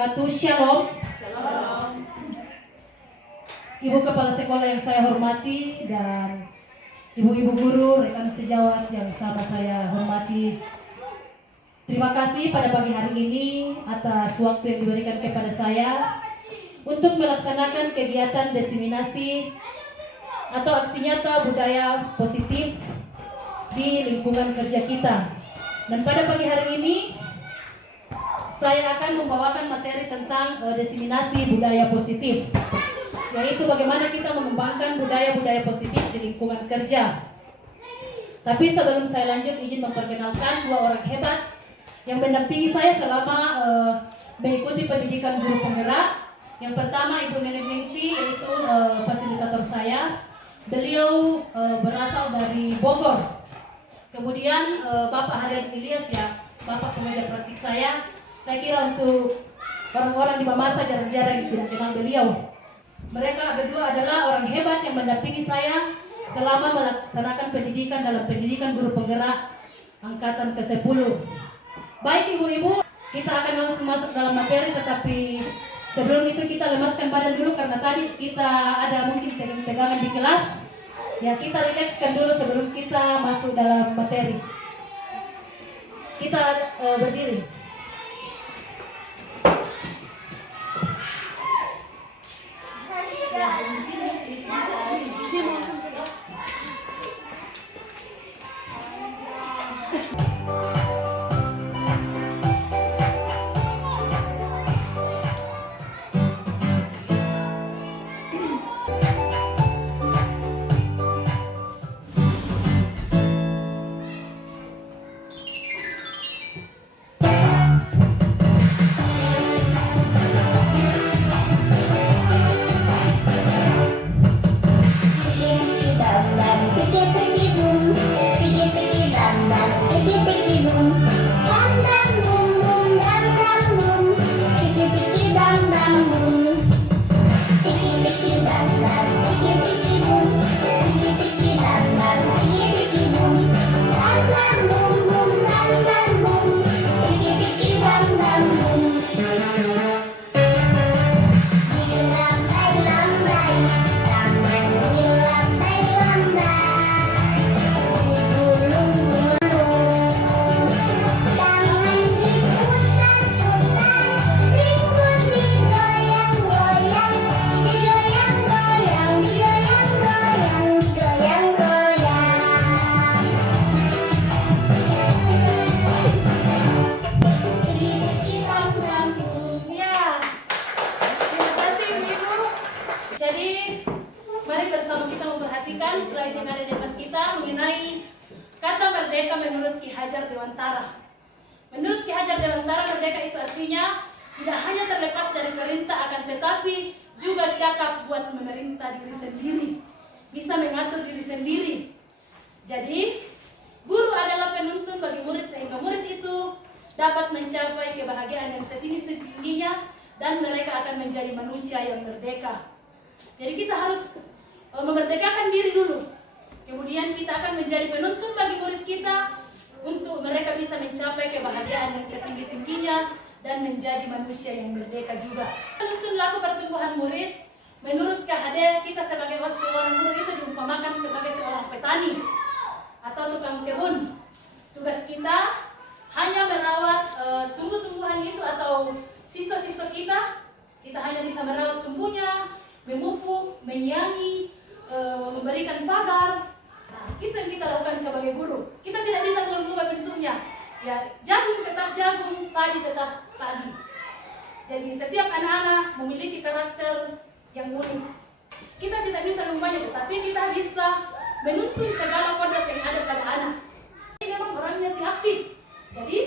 wabarakatuh. Shalom. Shalom. Ibu Kepala Sekolah yang saya hormati dan ibu-ibu guru, rekan sejawat yang sama saya hormati. Terima kasih pada pagi hari ini atas waktu yang diberikan kepada saya untuk melaksanakan kegiatan diseminasi atau aksi nyata budaya positif di lingkungan kerja kita. Dan pada pagi hari ini saya akan membawakan materi tentang diseminasi budaya positif, yaitu bagaimana kita mengembangkan budaya-budaya positif di lingkungan kerja. Tapi sebelum saya lanjut, izin memperkenalkan dua orang hebat yang mendampingi saya selama mengikuti pendidikan guru penggerak. Yang pertama Ibu Nenek Ningsi, yaitu fasilitator saya. Beliau berasal dari Bogor. Kemudian Bapak Haryan Ilyas, ya, Bapak pengajar praktik saya. Saya kira untuk orang-orang di masa jarang-jarang yang tidak kenal beliau. Mereka berdua adalah orang hebat yang mendampingi saya selama melaksanakan pendidikan dalam pendidikan guru penggerak angkatan ke-10. Baik ibu-ibu, kita akan langsung masuk dalam materi, tetapi sebelum itu kita lemaskan badan dulu karena tadi kita ada mungkin tegangan di kelas. Ya, kita rilekskan dulu sebelum kita masuk dalam materi. Kita berdiri. Slide yang ada di depan kita mengenai kata merdeka menurut Ki Hajar Dewantara. Menurut Ki Hajar Dewantara, merdeka itu artinya tidak hanya terlepas dari perintah, akan tetapi juga cakap buat memerintah diri sendiri, bisa mengatur diri sendiri. Jadi guru adalah penuntun bagi murid sehingga murid itu dapat mencapai kebahagiaan yang setinggi-tingginya dan mereka akan menjadi manusia yang merdeka. Jadi kita harus memerdekakan diri dulu. Kemudian kita akan menjadi penuntun bagi murid kita untuk mereka bisa mencapai kebahagiaan yang setinggi-tingginya dan menjadi manusia yang merdeka juga. Penuntun laku pertumbuhan murid, menurut KHD kita sebagai seorang guru itu diumpamakan sebagai seorang petani atau tukang kebun. Tugas kita hanya merawat tumbuh-tumbuhan itu atau sisa-sisa kita. Kita hanya bisa merawat tumbuhnya, memupuk, menyiangi, memberikan pagar. Nah, itu yang kita lakukan sebagai guru. Kita tidak bisa mengubah bentuknya. Ya, jagung tetap jagung, padi tetap padi. Jadi setiap anak-anak memiliki karakter yang unik. Kita tidak bisa mengubahnya, tetapi kita bisa menuntun segala kodrat yang ada pada anak. Ini memang orangnya si aktif. Jadi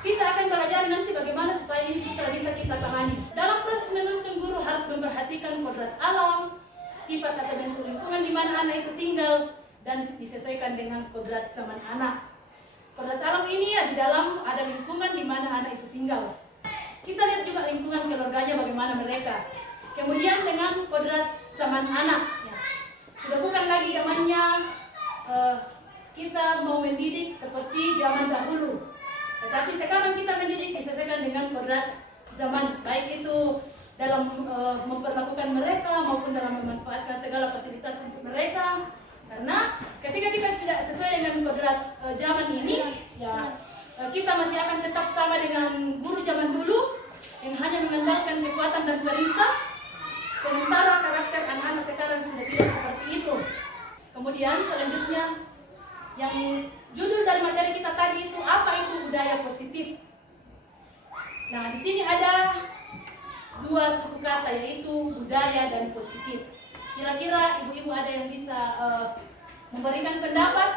kita akan belajar nanti bagaimana supaya ini bisa kita pahami. Dalam proses menuntun, guru harus memperhatikan kodrat alam, sifat atau bentuk lingkungan di mana anak itu tinggal dan disesuaikan dengan kodrat zaman anak. Kodrat alam ini ya di dalam ada lingkungan di mana anak itu tinggal. Kita lihat juga lingkungan keluarganya bagaimana mereka. Kemudian dengan kodrat zaman anak, ya. Sudah bukan lagi zamannya kita mau mendidik seperti zaman dahulu. Tetapi sekarang kita mendidik disesuaikan dengan kodrat zaman, baik itu dalam memperlakukan mereka maupun dalam memanfaatkan segala fasilitas untuk mereka. Karena ketika kita tidak sesuai dengan kodrat zaman ini, ya kita masih akan tetap sama dengan guru zaman dulu yang hanya mengandalkan kekuatan dan perintah, sementara karakter anak-anak sekarang sudah tidak seperti itu. Kemudian selanjutnya, yang judul dari materi kita tadi itu apa itu budaya positif. Nah, di sini ada dua suku kata, yaitu budaya dan positif. Kira-kira ibu-ibu ada yang bisa memberikan pendapat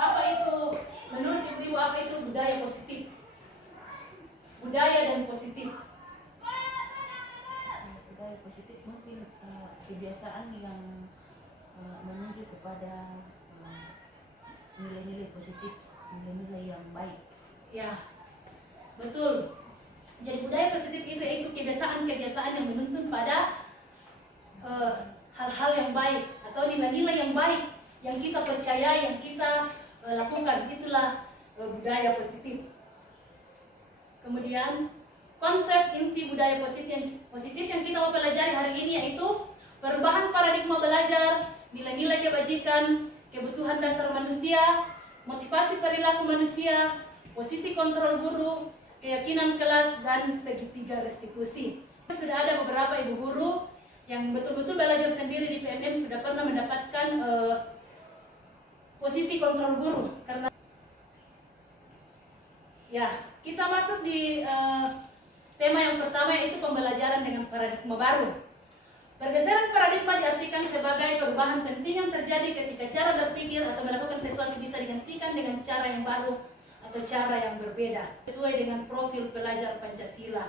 apa itu, menurut ibu-ibu apa itu budaya positif? Budaya dan positif. Budaya positif mungkin kebiasaan yang menuju kepada nilai-nilai positif, nilai-nilai yang baik. Ya, betul. Jadi budaya positif itu kebiasaan-kebiasaan yang menuntun pada hal-hal yang baik atau nilai-nilai yang baik yang kita percaya, yang kita lakukan. Itulah budaya positif. Kemudian konsep inti budaya positif yang kita mau pelajari hari ini yaitu perubahan paradigma belajar, nilai-nilai kebajikan, kebutuhan dasar manusia, motivasi perilaku manusia, posisi kontrol guru, keyakinan kelas, dan segitiga restitusi. Sudah ada beberapa ibu guru yang betul-betul belajar sendiri di PMM sudah pernah mendapatkan posisi kontrol guru. Karena ya, kita masuk di tema yang pertama, yaitu pembelajaran dengan paradigma baru. Pergeseran paradigma diartikan sebagai perubahan penting yang terjadi ketika cara berpikir atau melakukan sesuatu bisa digantikan dengan cara yang baru atau cara yang berbeda sesuai dengan profil pelajar Pancasila.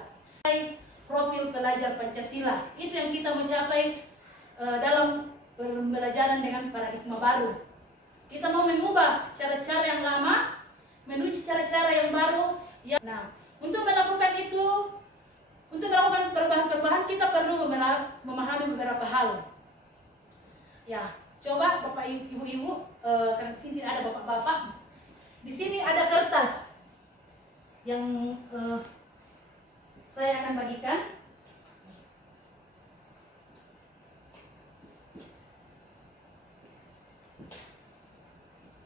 Profil pelajar Pancasila itu yang kita mencapai dalam pembelajaran dengan paradigma baru. Kita mau mengubah cara-cara yang lama menuju cara-cara yang baru. Ya. Nah, untuk melakukan itu, untuk melakukan perubahan-perubahan kita perlu memahami beberapa hal. Ya, coba Bapak Ibu, karena di sini ada bapak-bapak. Di sini ada kertas yang saya akan bagikan.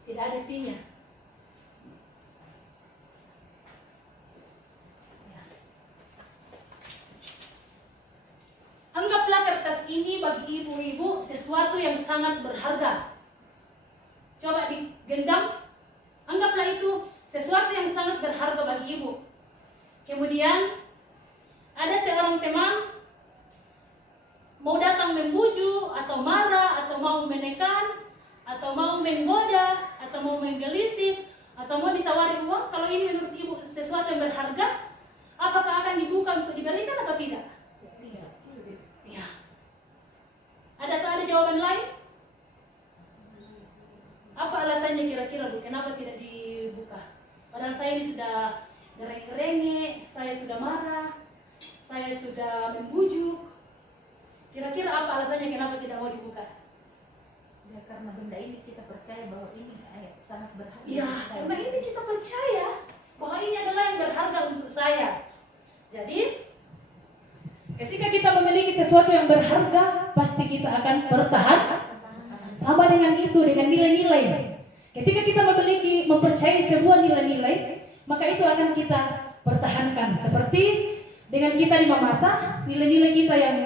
Tidak ada isinya. Ya. Anggaplah kertas ini bagi ibu-ibu sesuatu yang sangat berharga. Coba digenggam. Anggaplah itu sesuatu yang sangat berharga bagi ibu. Kemudian ada seorang teman mau datang membujuk atau marah atau mau menekan atau mau menggoda atau mau menggelitik atau mau ditawari uang. Kalau ini menurut ibu sesuatu yang berharga, apakah akan dibuka untuk diberikan atau tidak? Tidak. Ya. Ada jawaban lain? Apa alasannya kira-kira, Bu? Kenapa tidak dibuka? Padahal saya ini sudah ngereng-renge, saya sudah marah, saya sudah membujuk. Kira-kira apa alasannya kenapa tidak mau dibuka? Ya, karena benda ini kita percaya bahwa ini sangat berharga. Ya, karena ini kita percaya bahwa ini adalah yang berharga untuk saya. Jadi, ketika kita memiliki sesuatu yang berharga, pasti kita akan bertahan. Sama dengan itu, dengan nilai-nilai. Ketika kita mempercayai sebuah nilai-nilai, maka itu akan kita pertahankan. Seperti dengan kita di memasak, nilai-nilai kita yang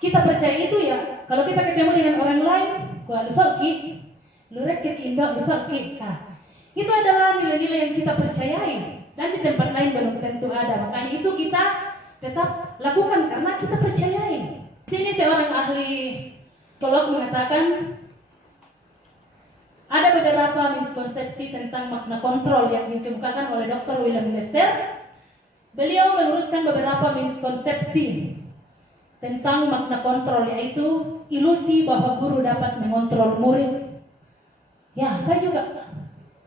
kita percaya itu ya. Kalau kita ketemu dengan orang lain, wah lusoki, lurek kekindo lusoki. Nah, itu adalah nilai-nilai yang kita percayai. Dan di tempat lain belum tentu ada. Makanya itu kita tetap lakukan karena kita percayai. Sini seorang ahli psikolog mengatakan ada beberapa miskonsepsi tentang makna kontrol yang dikemukakan oleh Dr. William Lester. Beliau meluruskan beberapa miskonsepsi tentang makna kontrol, yaitu ilusi bahwa guru dapat mengontrol murid. Ya, saya juga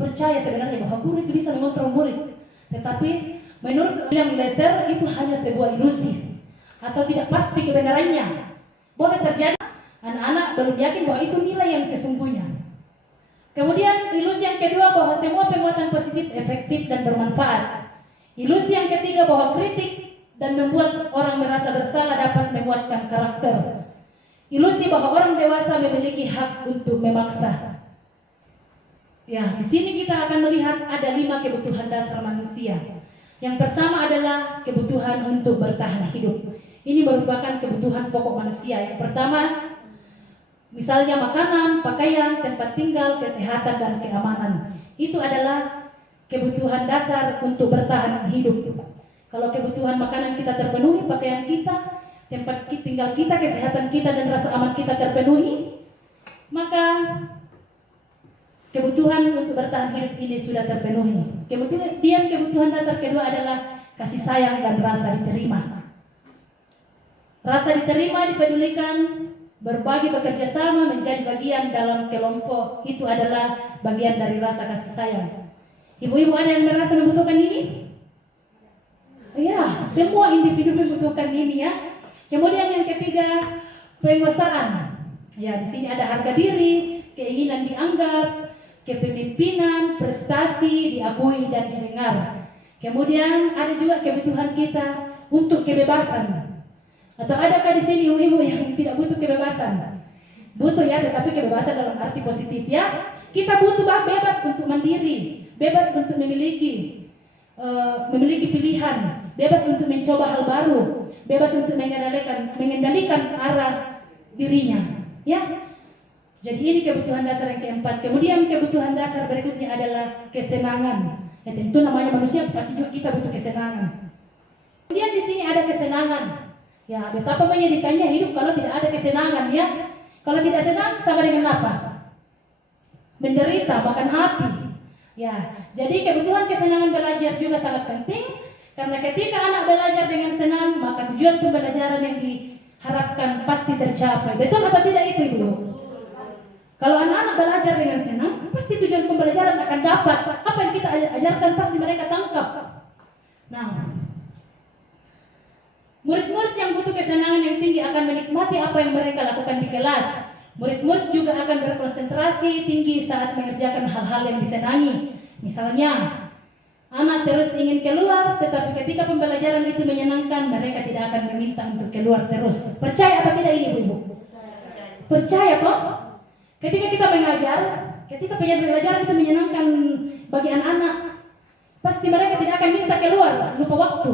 percaya sebenarnya bahwa guru itu bisa mengontrol murid. Tetapi menurut William Lester itu hanya sebuah ilusi atau tidak pasti kebenarannya. Boleh terjadi. Anak-anak belum yakin bahwa itu nilai yang sesungguhnya. Kemudian ilusi yang kedua bahwa semua penguatan positif efektif dan bermanfaat. Ilusi yang ketiga bahwa kritik dan membuat orang merasa bersalah dapat menguatkan karakter. Ilusi bahwa orang dewasa memiliki hak untuk memaksa. Ya, di sini kita akan melihat ada 5 kebutuhan dasar manusia. Yang pertama adalah kebutuhan untuk bertahan hidup. Ini merupakan kebutuhan pokok manusia. Yang pertama, misalnya makanan, pakaian, tempat tinggal, kesehatan, dan keamanan. Itu adalah kebutuhan dasar untuk bertahan hidup. Kalau kebutuhan makanan kita terpenuhi, pakaian kita, tempat tinggal kita, kesehatan kita, dan rasa aman kita terpenuhi, maka kebutuhan untuk bertahan hidup ini sudah terpenuhi. Kebutuhan dasar kedua adalah kasih sayang dan rasa diterima. Rasa diterima, dipedulikan, berbagi, bekerja sama, menjadi bagian dalam kelompok, itu adalah bagian dari rasa kasih sayang. Ibu-ibu ada yang merasa membutuhkan ini? Ya, semua individu membutuhkan ini ya. Kemudian yang ketiga, penguasaan. Ya, di sini ada harga diri, keinginan dianggap, kepemimpinan, prestasi, diakui dan didengar. Kemudian ada juga kebutuhan kita untuk kebebasan. Atau adakah di sini ibu-ibu yang tidak butuh kebebasan? Butuh ya, tetapi kebebasan dalam arti positif ya. Kita butuh bebas untuk mandiri, bebas untuk memiliki pilihan, bebas untuk mencoba hal baru, bebas untuk mengendalikan arah dirinya. Ya. Jadi ini kebutuhan dasar yang keempat. Kemudian kebutuhan dasar berikutnya adalah kesenangan. Ya, tentu namanya manusia pasti juga kita butuh kesenangan. Kemudian di sini ada kesenangan. Ya, betapa menyedihkannya hidup kalau tidak ada kesenangan ya. Kalau tidak senang sama dengan apa? Menderita, makan hati. Ya, jadi kebutuhan kesenangan belajar juga sangat penting karena ketika anak belajar dengan senang, maka tujuan pembelajaran yang diharapkan pasti tercapai. Betul atau tidak itu Ibu? Kalau anak-anak belajar dengan senang, pasti tujuan pembelajaran akan dapat. Apa yang kita ajarkan pasti mereka tangkap. Nah, murid-murid yang butuh kesenangan yang tinggi akan menikmati apa yang mereka lakukan di kelas. Murid-murid juga akan berkonsentrasi tinggi saat mengerjakan hal-hal yang disenangi. Misalnya, anak terus ingin keluar, tetapi ketika pembelajaran itu menyenangkan, mereka tidak akan meminta untuk keluar terus. Percaya atau tidak ini Ibu? Percaya toh? Ketika kita mengajar, ketika pembelajaran itu menyenangkan bagi anak-anak, pasti mereka tidak akan minta keluar, lupa waktu.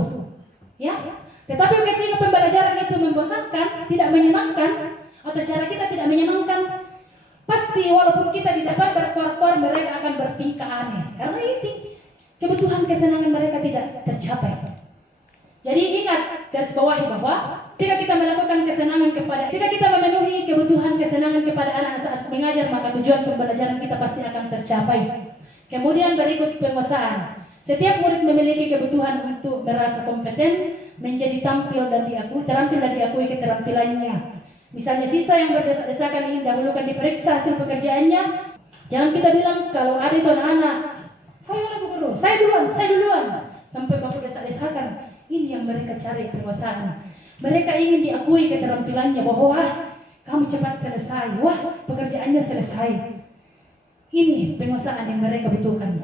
Ya? Tetapi ketika pembelajaran itu membosankan, tidak menyenangkan, atau cara kita tidak menyenangkan, pasti walaupun kita di depan berkuar-kuar, mereka akan bertingkah aneh. Karena itu kebutuhan kesenangan mereka tidak tercapai. Jadi ingat, garis bawahi bahwa ketika kita melakukan kesenangan ketika kita memenuhi kebutuhan kesenangan kepada anak saat mengajar, maka tujuan pembelajaran kita pasti akan tercapai. Kemudian berikut penguasaan. Setiap murid memiliki kebutuhan untuk merasa kompeten, menjadi terampil dan diakui keterampilannya. Misalnya siswa yang berdesak-desakan ingin dahulukan diperiksa hasil pekerjaannya, jangan kita bilang kalau ada itu anak-anak, ayolah Bu Guru, saya duluan, sampai baku desak-desakan. Ini yang mereka cari penguasaan. Mereka ingin diakui keterampilannya bahwa kamu cepat selesai, pekerjaannya selesai. Ini penguasaan yang mereka butuhkan.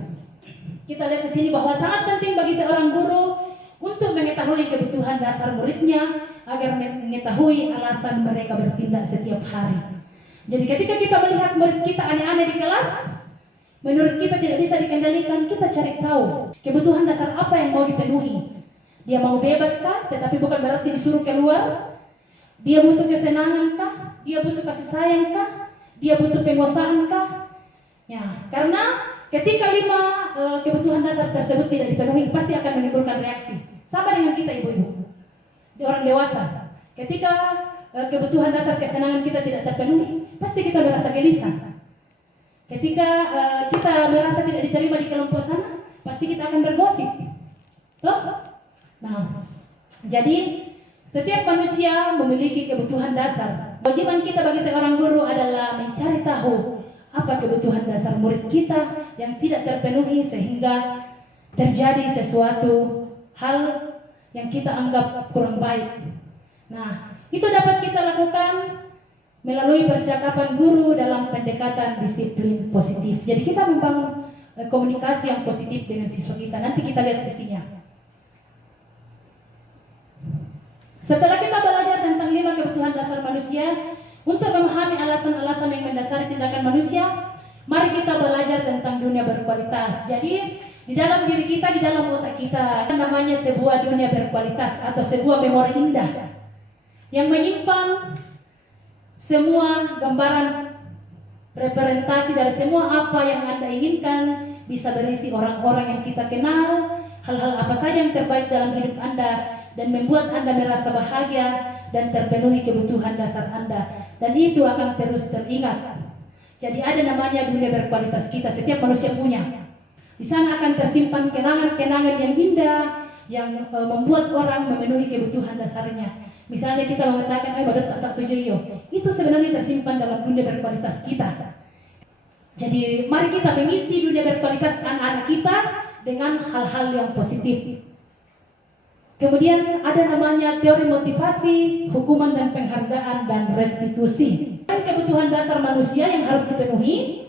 Kita lihat di sini bahwa sangat penting bagi seorang guru untuk mengetahui kebutuhan dasar muridnya agar mengetahui alasan mereka bertindak setiap hari. Jadi ketika kita melihat murid kita aneh-aneh di kelas, menurut kita tidak bisa dikendalikan, kita cari tahu kebutuhan dasar apa yang mau dipenuhi. Dia mau bebas kah? Tetapi bukan berarti disuruh keluar. Dia butuh kesenangan kah? Dia butuh kasih sayang kah? Dia butuh penguasaan kah? Ya, karena ketika 5 kebutuhan dasar tersebut tidak dipenuhi, pasti akan menimbulkan reaksi. Sama dengan kita ibu-ibu, orang dewasa. Ketika kebutuhan dasar kesenangan kita tidak terpenuhi, pasti kita merasa gelisah. Ketika kita merasa tidak diterima di kelompok sana, pasti kita akan bergosip. Toh? Nah, jadi setiap manusia memiliki kebutuhan dasar. Kewajiban kita bagi seorang guru adalah mencari tahu apa kebutuhan dasar murid kita yang tidak terpenuhi sehingga terjadi sesuatu hal yang kita anggap kurang baik. Nah, itu dapat kita lakukan melalui percakapan guru dalam pendekatan disiplin positif. Jadi kita membangun komunikasi yang positif dengan siswa kita. Nanti kita lihat sisinya. Setelah kita belajar tentang 5 kebutuhan dasar manusia, untuk memahami alasan-alasan yang mendasari tindakan manusia, mari kita belajar tentang dunia berkualitas. Jadi, di dalam diri kita, di dalam otak kita, namanya sebuah dunia berkualitas atau sebuah memori indah yang menyimpan semua gambaran representasi dari semua apa yang Anda inginkan, bisa berisi orang-orang yang kita kenal, hal-hal apa saja yang terbaik dalam hidup Anda dan membuat Anda merasa bahagia dan terpenuhi kebutuhan dasar Anda, dan itu akan terus teringat. Jadi ada namanya dunia berkualitas kita, setiap manusia punya. Di sana akan tersimpan kenangan-kenangan yang indah yang membuat orang memenuhi kebutuhan dasarnya. Misalnya kita mengatakan, badat tak tujuh yo, itu sebenarnya tersimpan dalam dunia berkualitas kita. Jadi mari kita mengisi dunia berkualitas anak-anak kita dengan hal-hal yang positif. Kemudian ada namanya teori motivasi, hukuman dan penghargaan, dan restitusi. Dan kebutuhan dasar manusia yang harus dipenuhi,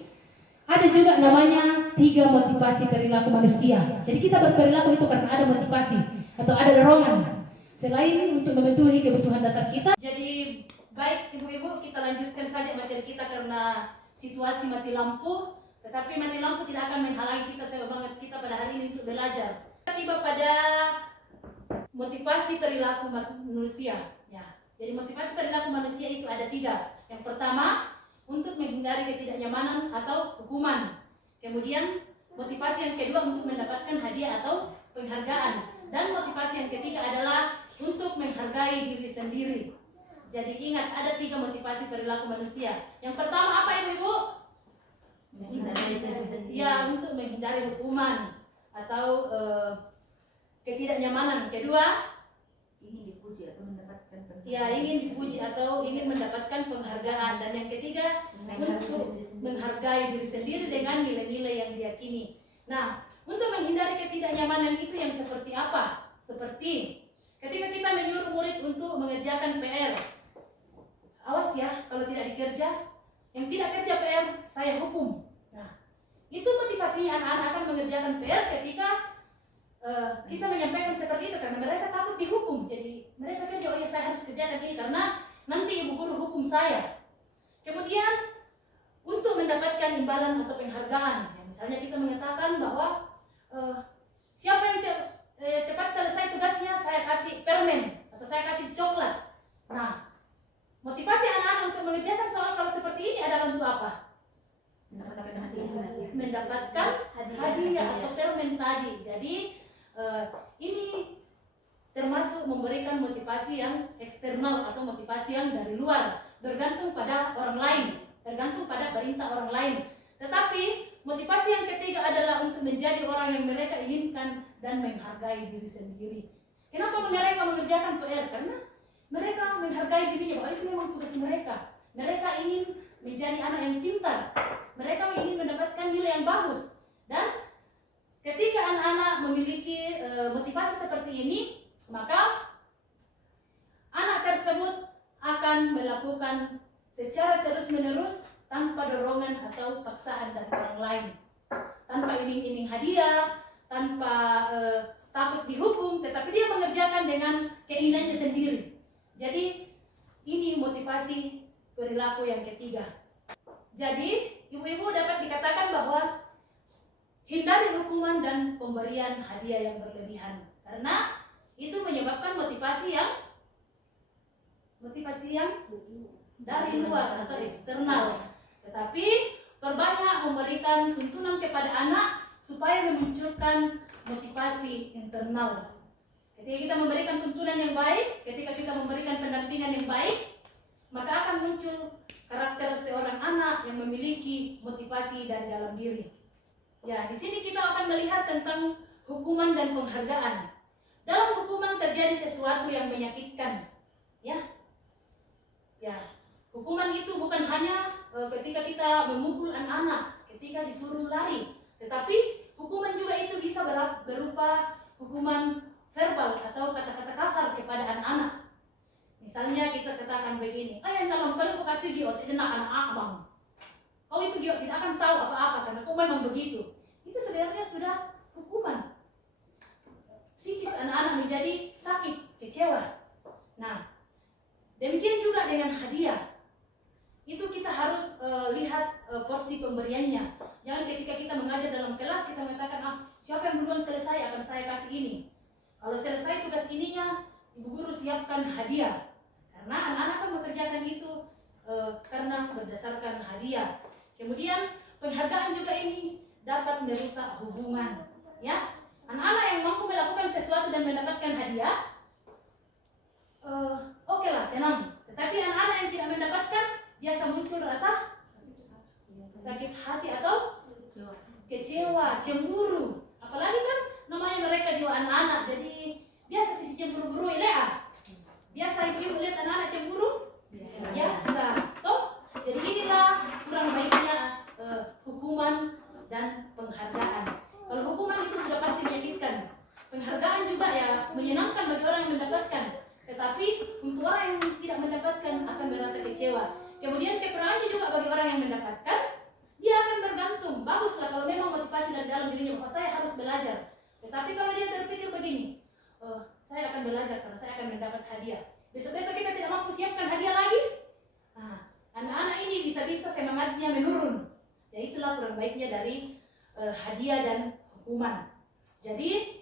ada juga namanya 3 motivasi perilaku manusia. Jadi kita berperilaku itu karena ada motivasi atau ada dorongan selain untuk memenuhi kebutuhan dasar kita. Jadi baik ibu-ibu, kita lanjutkan saja materi kita karena situasi mati lampu. Tetapi mati lampu tidak akan menghalangi kita semangat kita pada hari ini untuk belajar. Kita tiba pada motivasi perilaku manusia. Ya. Jadi motivasi perilaku manusia itu ada 3. Yang pertama, untuk menghindari ketidaknyamanan atau hukuman. Kemudian motivasi yang kedua untuk mendapatkan hadiah atau penghargaan. Dan motivasi yang ketiga adalah untuk menghargai diri sendiri. Jadi ingat, ada 3 motivasi perilaku manusia. Yang pertama apa ibu-ibu? Ya, untuk menghindari hukuman atau ketidaknyamanan. Kedua, ingin dipuji atau mendapatkan penghargaan. Ya, ingin dipuji atau ingin mendapatkan penghargaan. Dan yang ketiga, untuk menghargai diri sendiri dengan nilai-nilai yang diyakini. Nah, untuk menghindari ketidaknyamanan itu yang seperti apa? Seperti ketika kita menyuruh murid untuk mengerjakan PR. Awas ya, kalau tidak dikerja, yang tidak kerja PR, saya hukum. Nah, itu motivasinya anak-anak akan mengerjakan PR ketika kita menyampaikan seperti itu karena mereka takut dihukum. Jadi mereka kerja, oh ya saya harus kerjakan ini karena nanti ibu guru hukum saya. Kemudian untuk mendapatkan imbalan atau penghargaan, ya, misalnya kita mengatakan bahwa siapa yang cepat selesai tugasnya saya kasih permen atau saya kasih coklat. Nah, motivasi anak-anak untuk mengerjakan soal seperti ini adalah untuk apa? Mendapatkan hadiah atau permen tadi. Jadi ini termasuk memberikan motivasi yang eksternal atau motivasi yang dari luar, bergantung pada orang lain, tergantung pada perintah orang lain. Tetapi motivasi yang ketiga adalah untuk menjadi orang yang mereka inginkan dan menghargai diri sendiri. Kenapa mereka mengerjakan PR? Karena mereka menghargai dirinya bahwa itu memang tugas mereka. Mereka ingin menjadi anak yang pintar. Mereka ingin mendapatkan nilai yang bagus. Dan ketika anak-anak memiliki motivasi seperti ini, maka anak tersebut akan melakukan secara terus-menerus tanpa dorongan atau paksaan dari orang lain, tanpa iming-iming hadiah, tanpa takut dihukum, tetapi dia mengerjakan dengan keinginannya sendiri. Jadi ini motivasi perilaku yang ketiga. Jadi ibu-ibu dapat dikatakan bahwa hindari hukuman dan pemberian hadiah yang berlebihan, karena itu menyebabkan motivasi yang dari luar atau eksternal. Tetapi perbanyak memberikan tuntunan kepada anak supaya memunculkan motivasi internal. Ketika kita memberikan tuntunan yang baik, ketika kita memberikan pendampingan yang baik, maka akan muncul karakter seorang anak yang memiliki motivasi dari dalam diri. Ya, di sini kita akan melihat tentang hukuman dan penghargaan. Dalam hukuman terjadi sesuatu yang menyakitkan, ya. Ya, hukuman itu bukan hanya ketika kita memukul anak-anak, ketika disuruh lari, tetapi hukuman juga itu bisa berupa hukuman verbal atau kata-kata kasar kepada anak-anak. Misalnya kita katakan begini, ayah dalam kalau kau kata giot, itu nak anak abang. Kau itu giot tidak akan tahu apa-apa karena kau memang begitu. Itu sebenarnya sudah hukuman. Psikis anak-anak menjadi sakit, kecewa. Nah, demikian juga dengan hadiah. Itu kita harus lihat porsi pemberiannya. Jangan ketika kita mengajar dalam kelas kita mengatakan, siapa yang duluan selesai akan saya kasih ini. Kalau selesai tugas ininya, ibu guru siapkan hadiah. Karena anak-anak kan mengerjakan itu karena berdasarkan hadiah. Kemudian penghargaan juga ini dapat merusak hubungan. Ya, anak-anak yang mampu melakukan sesuatu dan mendapatkan hadiah, oke lah, senang. Tetapi anak-anak yang tidak mendapatkan, biasa muncul rasa sakit hati atau kecewa, cemburu. Apalagi kan namanya mereka juga anak-anak, jadi biasa sisi cemburu-buru ilea. Biasa ibu lihat anak-anak cemburu? Biasa. Toh? Jadi inilah kurang baiknya hukuman dan penghargaan. Kalau hukuman itu sudah pasti menyakitkan. Penghargaan juga ya menyenangkan bagi orang yang mendapatkan. Tetapi untuk orang yang tidak mendapatkan akan merasa kecewa. Kemudian kekurangannya juga bagi orang yang mendapatkan, dia akan bergantung. Baguslah kalau memang motivasi dari dalam dirinya bahwa saya harus belajar. Tetapi kalau dia berpikir begini, saya akan belajar karena saya akan mendapat hadiah. Besok-besok kita tidak mampu siapkan hadiah lagi. Nah, anak-anak ini bisa-bisa semangatnya menurun. Ya itulah kurang baiknya dari hadiah dan hukuman. Jadi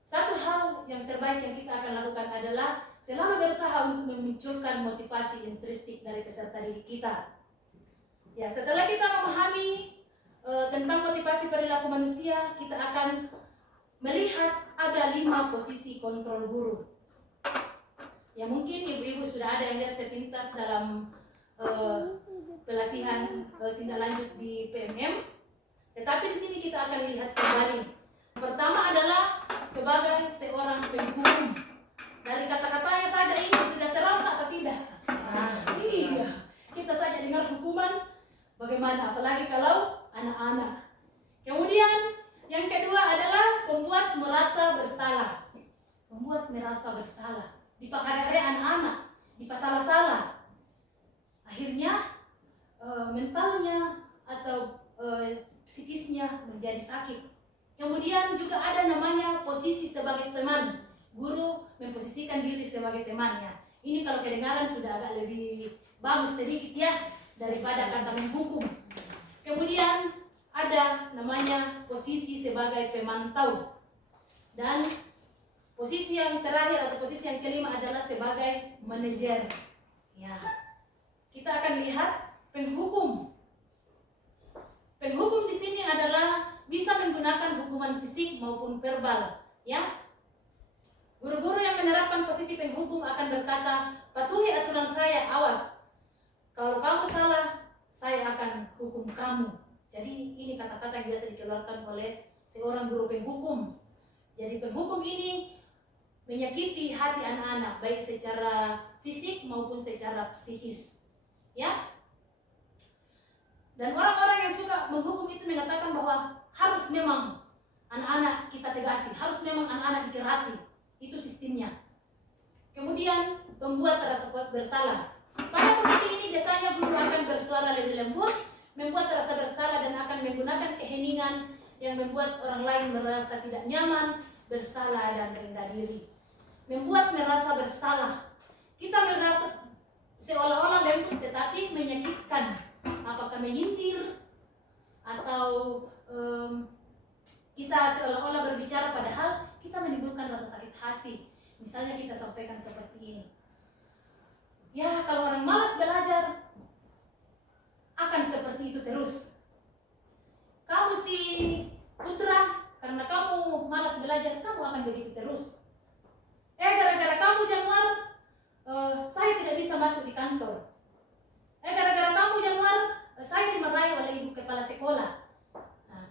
satu hal yang terbaik yang kita akan lakukan adalah selalu berusaha untuk memunculkan motivasi intrinsik dari peserta didik kita. Ya, setelah kita memahami tentang motivasi perilaku manusia, kita akan melihat ada 5 posisi kontrol guru. Ya mungkin ibu-ibu sudah ada yang lihat sepintas dalam pelatihan tindak lanjut di PMM. Tetapi di sini kita akan lihat kembali. Pertama adalah sebagai seorang penghukum. Dari kata-katanya saja ini sudah seram atau tidak? Iya. Kita saja dengar hukuman, bagaimana? Apalagi kalau anak-anak. Kemudian yang kedua adalah membuat merasa bersalah. Membuat merasa bersalah. Dipakai anak-anak, dipasalah-salah. Akhirnya mentalnya atau psikisnya menjadi sakit. Kemudian juga ada namanya posisi sebagai teman. Guru memposisikan diri sebagai temannya. Ini kalau kedengaran sudah agak lebih bagus sedikit ya daripada kata menghukum. Kemudian ada namanya posisi sebagai pemantau. Dan posisi yang terakhir atau posisi yang kelima adalah sebagai manajer. Ya. Kita akan lihat penghukum. Penghukum di sini adalah bisa menggunakan hukuman fisik maupun verbal, ya. Guru-guru yang menerapkan posisi penghukum akan berkata, patuhi aturan saya, awas. Kalau kamu salah, saya akan hukum kamu. Jadi ini kata-kata yang biasa dikeluarkan oleh seorang guru penghukum. Jadi penghukum ini menyakiti hati anak-anak baik secara fisik maupun secara psikis, ya. Dan orang-orang yang suka menghukum itu mengatakan bahwa harus memang anak-anak kita tegasi, harus memang anak-anak dikerasi. Itu sistemnya. Kemudian membuat rasa bersalah. Pada posisi ini biasanya guru akan bersuara lebih lembut, membuat rasa bersalah dan akan menggunakan keheningan yang membuat orang lain merasa tidak nyaman, bersalah dan rendah diri. Membuat merasa bersalah. Kita merasa seolah-olah lembut tetapi menyakitkan. Apakah menyindir atau kita seolah-olah berbicara padahal kita menimbulkan rasa sakit hati. Misalnya kita sampaikan seperti ini. Ya, kalau orang malas belajar akan seperti itu terus. Kamu si putra, karena kamu malas belajar, kamu akan begitu terus. Gara-gara kamu Januar, saya tidak bisa masuk di kantor. Gara-gara kamu Januar, saya dimarahi oleh ibu kepala sekolah. Nah,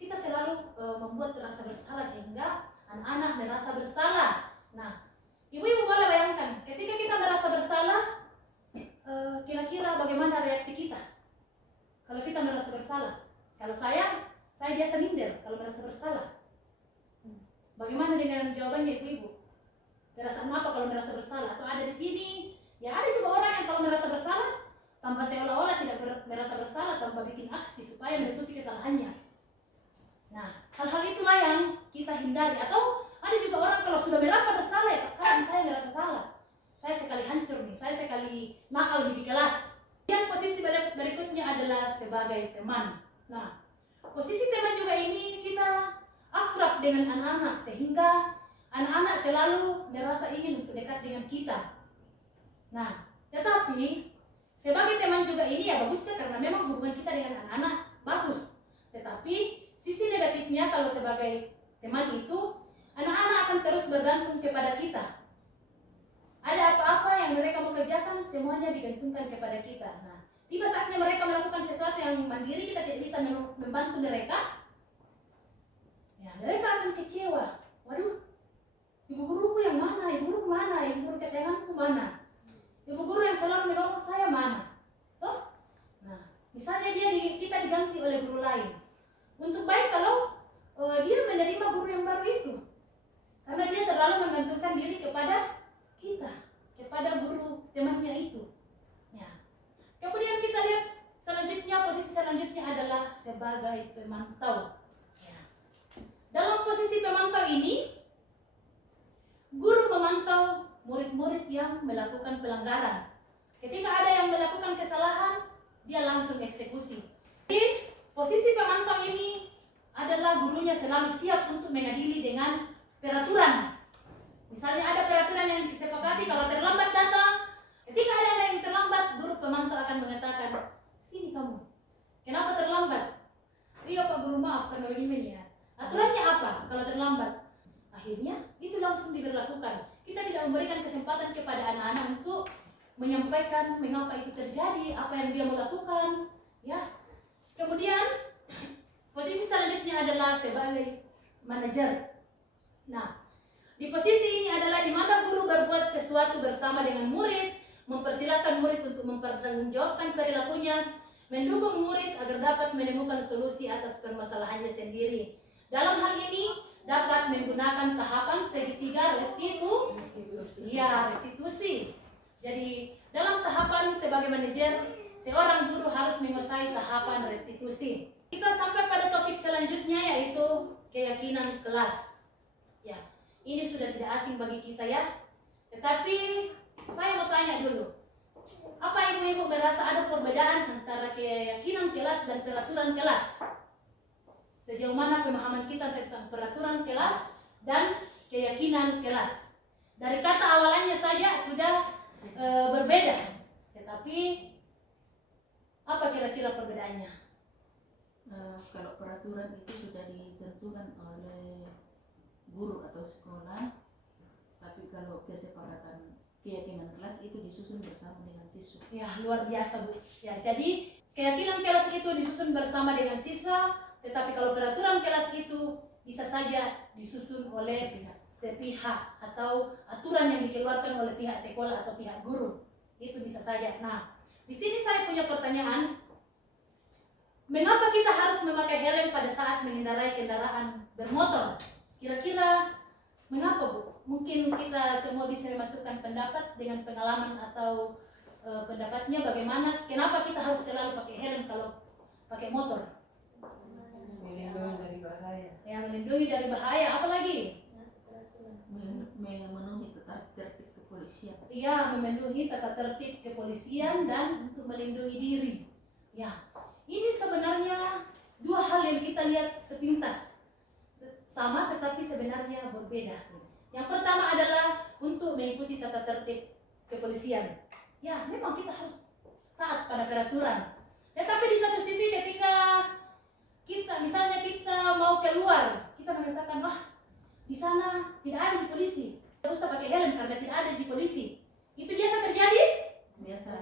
kita selalu membuat rasa bersalah sehingga anak-anak merasa bersalah. Nah, ibu-ibu boleh bayangkan, ketika kita merasa bersalah, kira-kira bagaimana reaksi kita? Kalau kita merasa bersalah, kalau saya biasa minder kalau merasa bersalah. Bagaimana dengan jawabannya ibu-ibu? Perasaan apa kalau merasa bersalah? Atau ada di sini? Ya ada juga orang yang kalau merasa bersalah tanpa seolah-olah tidak merasa bersalah, tanpa bikin aksi supaya menutupi kesalahannya. Nah, hal-hal itulah yang kita hindari. Atau ada juga orang kalau sudah merasa bersalah, ya kan saya merasa salah. kali nakal lebih di kelas. Yang posisi berikutnya adalah sebagai teman. Nah, posisi teman juga ini kita akrab dengan anak-anak sehingga anak-anak selalu merasa ingin untuk dekat dengan kita. Nah, tetapi sebagai teman juga ini ya bagusnya karena memang hubungan kita dengan anak-anak bagus. Tetapi sisi negatifnya kalau sebagai teman itu anak-anak akan terus bergantung kepada kita. Ada apa-apa yang mereka mau kerjakan semuanya digantungkan kepada kita. Nah, tiba saatnya mereka melakukan sesuatu yang mandiri kita tidak bisa membantu mereka. Ya, mereka akan kecewa. Waduh, ibu guruku yang mana? Ibu guruku mana? Ibu guru kesayanganku mana? Ibu guru yang selalu menolong saya mana? Toh? Nah, misalnya kita diganti oleh guru lain. Untuk baik kalau dia menerima guru yang baru itu. Karena dia terlalu menggantungkan diri kepada kita, kepada guru temannya itu. Ya. Kemudian kita lihat selanjutnya, posisi selanjutnya adalah sebagai pemantau. Ya. Dalam posisi pemantau ini, guru memantau murid-murid yang melakukan pelanggaran. Ketika ada yang melakukan kesalahan, dia langsung eksekusi. Di posisi pemantau ini adalah gurunya selalu siap untuk mengadili dengan peraturan. Misalnya ada peraturan yang disepakati, kalau terlambat datang, ketika ada yang terlambat, guru pemantau akan mengatakan, sini kamu, kenapa terlambat? Iya Pak Guru, maaf karena begini ya. Aturannya apa kalau terlambat? Akhirnya itu langsung diberlakukan. Kita tidak memberikan kesempatan kepada anak-anak untuk menyampaikan mengapa itu terjadi, apa yang dia mau lakukan. Ya. Kemudian posisi selanjutnya adalah sebagai manajer. Nah, di posisi ini adalah di mana guru berbuat sesuatu bersama dengan murid, mempersilahkan murid untuk mempertanggungjawabkan perilakunya, mendukung murid agar dapat menemukan solusi atas permasalahannya sendiri. Dalam hal ini dapat menggunakan tahapan segitiga restitusi. Jadi dalam tahapan sebagai manajer, seorang guru harus menguasai tahapan restitusi. Kita sampai pada topik selanjutnya yaitu keyakinan kelas. Ya, ini sudah tidak asing bagi kita ya. Tetapi saya mau tanya dulu, apa ibu-ibu merasa ada perbedaan antara keyakinan kelas dan peraturan kelas? Sejauh mana pemahaman kita tentang peraturan kelas dan keyakinan kelas? Dari kata awalannya saja sudah berbeda. Tetapi apa kira-kira perbedaannya? Kalau peraturan itu sudah ditentukan oleh guru atau sekolah, tapi kalau kesepakatan keyakinan kelas itu disusun bersama dengan siswa. Ya, luar biasa Bu. Ya, jadi keyakinan kelas itu disusun bersama dengan siswa, tetapi kalau peraturan kelas itu bisa saja disusun oleh sepihak atau aturan yang dikeluarkan oleh pihak sekolah atau pihak guru. Itu bisa saja. Nah, di sini saya punya pertanyaan. Mengapa kita harus memakai helm pada saat mengendarai kendaraan bermotor? Kira-kira mengapa Bu? Mungkin kita semua bisa memasukkan pendapat dengan pengalaman atau pendapatnya bagaimana? Kenapa kita harus selalu pakai helm kalau pakai motor? Melindungi dari bahaya. Yang melindungi dari bahaya, apa lagi? Memenuhi tata tertib kepolisian. Iya, memenuhi tata tertib kepolisian dan untuk melindungi diri. Ya, ini sebenarnya dua hal yang kita lihat sepintas sama tetapi sebenarnya berbeda. Yang pertama adalah untuk mengikuti tata tertib kepolisian. Ya, memang kita harus taat pada peraturan. Tetapi di satu sisi ketika misalnya kita mau keluar, kita mengatakan, wah di sana tidak ada di polisi, tidak usah pakai helm karena tidak ada di polisi. Itu biasa terjadi? Biasa.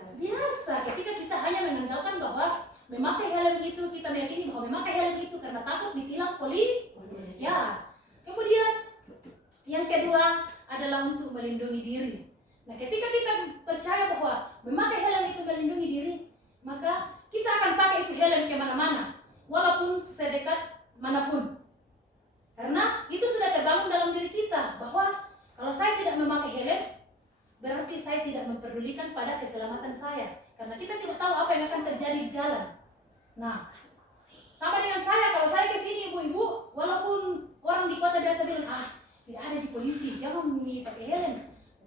Ketika kita hanya mengandalkan bahwa memakai helm itu, kita meyakini bahwa memakai helm itu karena takut ditilang polisi. Ya. Kemudian yang kedua adalah untuk melindungi diri. Nah, ketika kita percaya bahwa memakai helm itu melindungi diri, maka kita akan pakai itu helm kemana-mana, walaupun sedekat manapun. Karena itu sudah terbangun dalam diri kita bahwa kalau saya tidak memakai helm, berarti saya tidak memperdulikan pada keselamatan saya. Karena kita tidak tahu apa yang akan terjadi di jalan. Nah, sama dengan saya, kalau saya ke sini ibu-ibu, walaupun orang di kota biasa bilang, tidak ada di polisi, jangan pakai helm.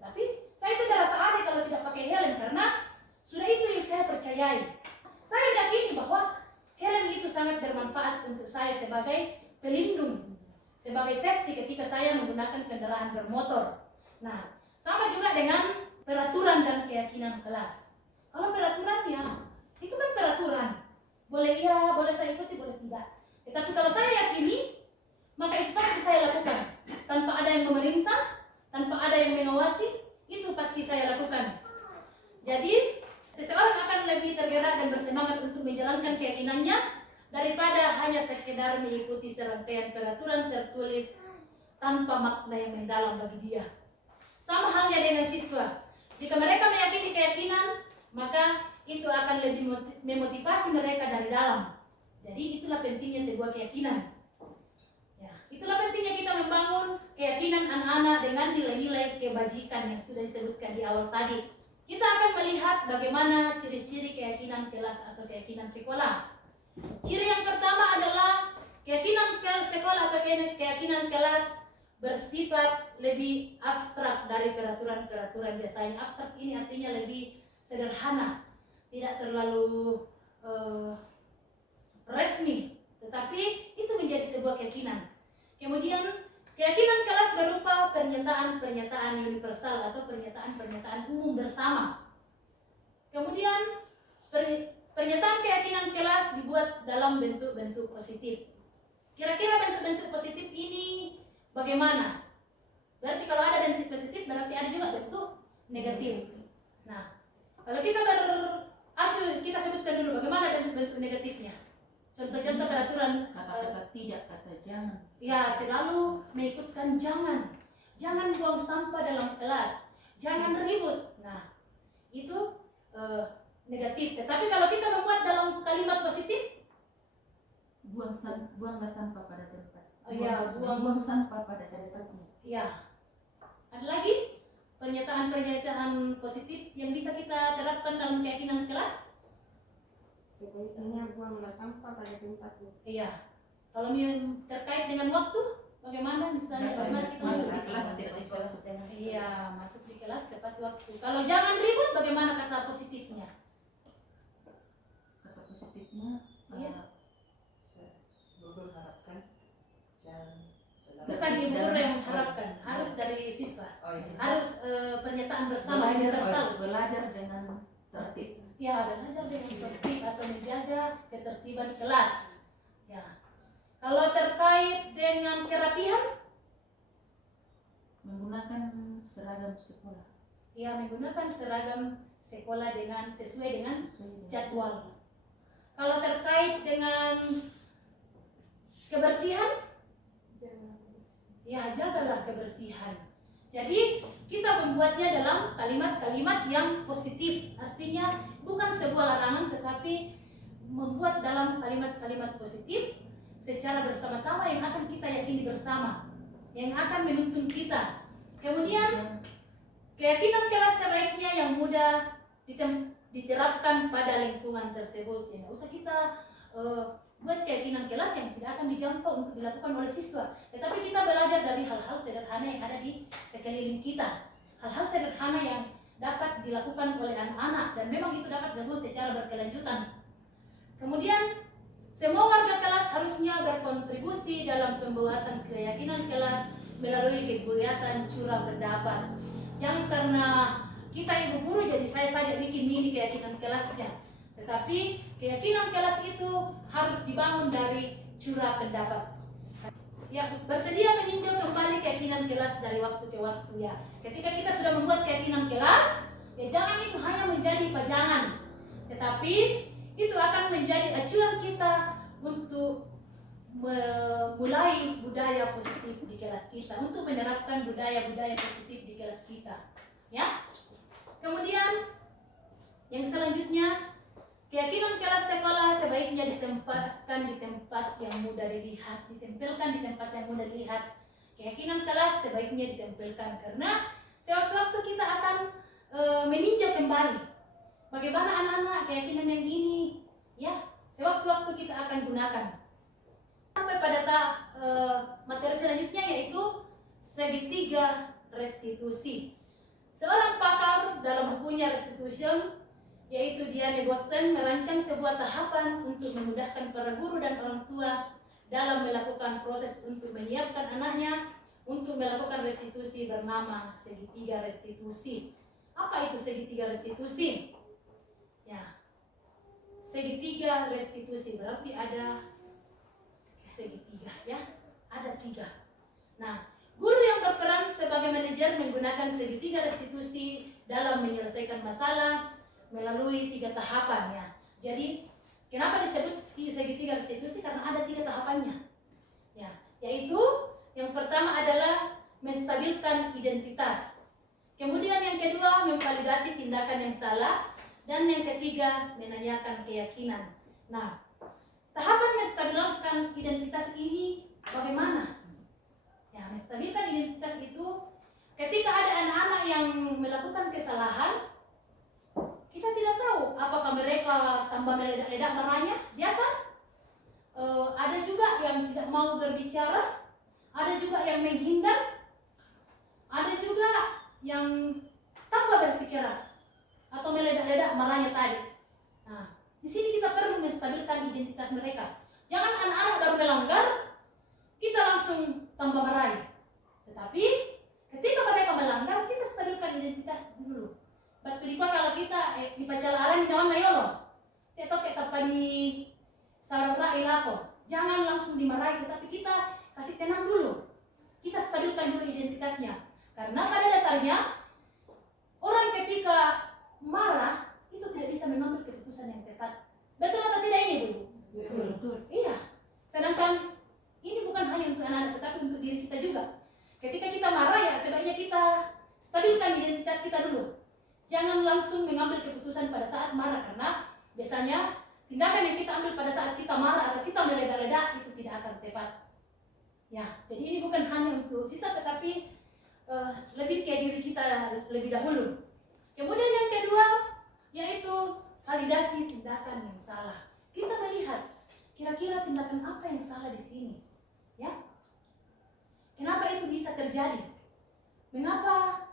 Tapi saya itu tidak rasa aneh kalau tidak pakai helm, karena kendaraan bermotor. Nah, sama juga dengan peraturan dan keyakinan kelas. Kalau peraturannya, itu kan peraturan. Boleh iya, boleh saya ikuti, boleh tidak. Tetapi kalau saya yakini, maka itu pasti saya lakukan. Tanpa ada yang memerintah, tanpa ada yang mengawasi, itu pasti saya lakukan. Jadi, seseorang akan lebih tergerak dan bersemangat untuk menjalankan keyakinannya daripada hanya sekedar mengikuti serangkaian peraturan tertulis tanpa makna yang mendalam bagi dia. Sama halnya dengan siswa. Jika mereka meyakini keyakinan, maka itu akan lebih memotivasi mereka dari dalam. Jadi itulah pentingnya sebuah keyakinan. Ya, itulah pentingnya kita membangun keyakinan anak-anak dengan nilai-nilai kebajikan yang sudah disebutkan di awal tadi. Kita akan melihat bagaimana ciri-ciri keyakinan kelas atau keyakinan sekolah. Ciri yang pertama adalah keyakinan sekolah atau keyakinan kelas bersifat lebih abstrak dari peraturan-peraturan biasanya. Abstrak ini artinya lebih sederhana, tidak terlalu resmi, tetapi itu menjadi sebuah keyakinan. Kemudian keyakinan kelas berupa pernyataan-pernyataan universal atau pernyataan-pernyataan umum bersama. Kemudian pernyataan keyakinan kelas dibuat dalam bentuk-bentuk positif. Kira-kira bentuk-bentuk positif ini bagaimana? Berarti kalau ada bentuk positif berarti ada juga bentuk negatif. Nah, kalau kita sebutkan dulu bagaimana bentuk-bentuk negatifnya. Contoh-contoh peraturan Kata-kata tidak, kata jangan. ya, selalu mengikutkan jangan. Jangan buang sampah dalam kelas. Jangan ribut. Nah, itu negatif. Tetapi kalau kita membuat dalam kalimat positif, buanglah sampah pada tempat. Oh iya, buang sampah pada tempatnya. ya. Ada lagi pernyataan-pernyataan positif yang bisa kita terapkan dalam keyakinan kelas? Sebaiknya buanglah sampah pada tempatnya. Iya. Kalau terkait dengan waktu, bagaimana misalnya bagaimana kita Masuk di masuk kelas tepat waktu. Iya, masuk di kelas tepat waktu. Kalau jangan ribut, bagaimana kata positifnya? Kata positifnya Iya. Guru harapkan jangan Bukan ibu guru yang mengharapkan, harus dari siswa. Oh iya. Harus pernyataan bersama universal. belajar dengan tertib. Ya, belajar dengan tertib atau menjaga ketertiban kelas. Ya. Kalau terkait dengan kerapihan, Menggunakan seragam sekolah. ya menggunakan seragam sekolah dengan sesuai dengan jadwal. Kalau terkait dengan kebersihan, ya jagalah kebersihan. Jadi kita membuatnya dalam kalimat-kalimat yang positif. Artinya bukan sebuah larangan, tetapi membuat dalam kalimat-kalimat positif secara bersama-sama yang akan kita yakini bersama, yang akan menuntun kita. Kemudian keyakinan kelas sebaiknya yang mudah diterapkan pada lingkungan tersebut. Tidak usah kita buat keyakinan kelas yang tidak akan dijangkau untuk dilakukan oleh siswa, tetapi kita belajar dari hal-hal sederhana yang ada di sekeliling kita, hal-hal sederhana yang dapat dilakukan oleh anak-anak dan memang itu dapat dilakukan secara berkelanjutan. Kemudian semua warga kelas harusnya berkontribusi dalam pembuatan keyakinan kelas melalui kegiatan curah pendapat. Jangan karena kita ibu guru jadi saya saja bikin ini keyakinan kelasnya, tetapi keyakinan kelas itu harus dibangun dari curah pendapat. Ya, bersedia meninjau kembali keyakinan kelas dari waktu ke waktu ya. Ketika kita sudah membuat keyakinan kelas, ya jangan itu hanya menjadi pajangan, tetapi itu akan menjadi acuan kita untuk memulai budaya positif di kelas kita, untuk menerapkan budaya-budaya positif di kelas kita. Ya. Kemudian yang selanjutnya, keyakinan kelas sekolah sebaiknya ditempatkan di tempat yang mudah dilihat, ditempelkan di tempat yang mudah dilihat. Keyakinan kelas sebaiknya ditempelkan karena sewaktu-waktu kita akan meninjau kembali bagaimana anak-anak keyakinan yang ini, ya, sewaktu-waktu kita akan gunakan. Sampai pada materi selanjutnya yaitu segitiga restitusi. Seorang pakar dalam bukunya Restitution, yaitu Diane Boston, merancang sebuah tahapan untuk memudahkan para guru dan orang tua dalam melakukan proses untuk menyiapkan anaknya untuk melakukan restitusi bernama segitiga restitusi. Apa itu segitiga restitusi? Ya, segitiga restitusi berarti ada segitiga, ya, ada 3. Nah, guru yang berperan sebagai manajer menggunakan segitiga restitusi dalam menyelesaikan masalah melalui 3 tahapan, ya. Jadi kenapa disebut segitiga restitusi? Karena ada 3 tahapannya, ya, yaitu yang pertama adalah menstabilkan identitas, kemudian yang kedua memvalidasi tindakan yang salah, dan yang ketiga menanyakan keyakinan. Nah, tahapan menstabilkan identitas ini bagaimana? Ya, menstabilkan identitas itu ketika ada anak-anak yang melakukan kesalahan, kita tidak tahu apakah mereka tambah meledak-ledak marahnya biasa. Ada juga yang tidak mau berbicara, ada juga yang menghindar, ada juga yang tambah bersikeras atau meledak-ledak marahnya tadi. Nah, di sini kita perlu menstabilkan identitas mereka. Jangan anak-anak baru melanggar, kita langsung tambah marah. Tetapi ketika mereka melanggar, kita stabilkan identitas dulu. Batu dikwa kalau kita di pacalaran di dalam mayolo, atau kita pani sarura ilako, jangan langsung dimarahi, tetapi kita kasih tenang dulu. Kita stabilkan dulu identitasnya. Karena pada dasarnya orang ketika marah itu tidak bisa mengambil keputusan yang tepat. Betul atau tidak ini, Bu? Betul. Iya. Sedangkan ini bukan hanya untuk anak-anak, tetapi untuk diri kita juga. Ketika kita marah, ya sebaiknya kita stabilkan identitas kita dulu. Jangan langsung mengambil keputusan pada saat marah, karena biasanya tindakan yang kita ambil pada saat kita marah atau kita meledak-ledak itu tidak akan tepat. Ya, jadi ini bukan hanya untuk sisa, tetapi lebih ke diri kita lebih dahulu. Kemudian yang kedua yaitu validasi tindakan yang salah. Kita melihat kira-kira tindakan apa yang salah di sini, ya? Kenapa itu bisa terjadi? Mengapa